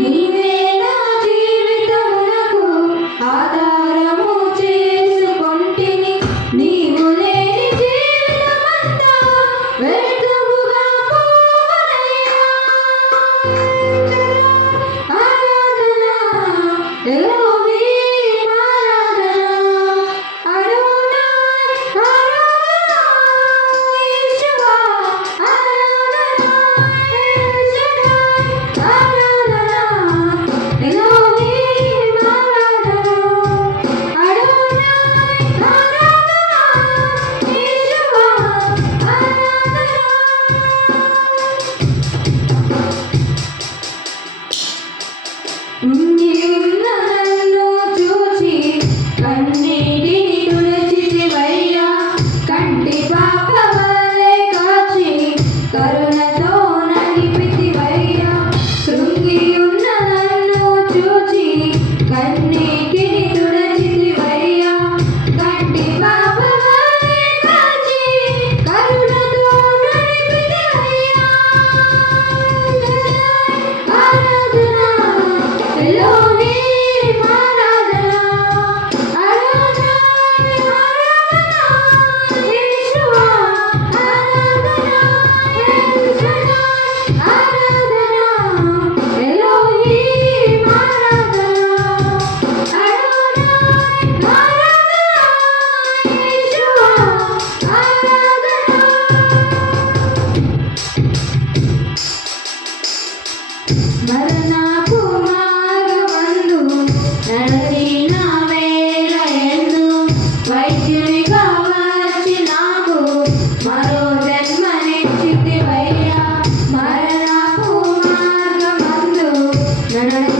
నీవే నా జీవితమునకు ఆధారము చేసుకొంటిని. నీవు లేని జీవితమంతా వ్యర్థముగా పోవునయ్యా. ఆరాధన ఎలోహీం ఆరాధన, అడోనాయ్ ఆరాధన, యేషువా ఆరాధన, ఎల్ షడాయ్ ఆరాధన, ఎలోహీం ఆరాధన, అడోనాయ్ ఆరాధన, యేషువా ఆరాధన. నీవున్న నన్ను చూచి కన్నీటిని తుడిచితివయ్యా. కంటి పాప వలె కాచి కరుణతో నడిపితివయ్యా. కృంగి ఉన్న నన్ను చూచి కన్నీటిని తుడిచితివయ్యా. కంటి పాప వలె కాచి కరుణతో నడిపితివయ్యా. ఆరాధన ఎలోహీం ఆరాధన, అడోనాయ్ ఆరాధన, యేషువా ఆరాధన, ఎల్ షడాయ్ ఆరాధన, ఎలోహీం ఆరాధన, అడోనాయ్ ఆరాధన, యేషువా ఆరాధన. మరణపు మార్గమందు నడచిన వేళయందు వైద్యునిగా వచ్చి నాకు మరో జన్మనిచ్చితివయ్యా. మరణపు మార్గమందు నడచిన